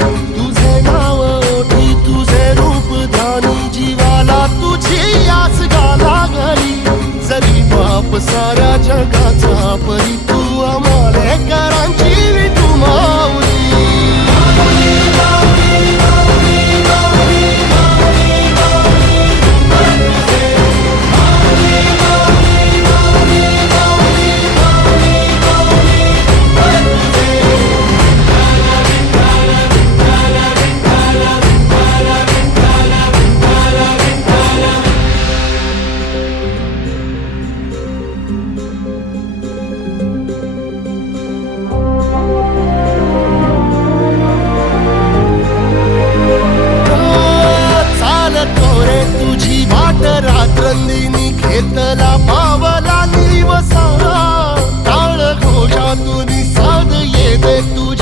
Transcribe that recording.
Thank you. virtude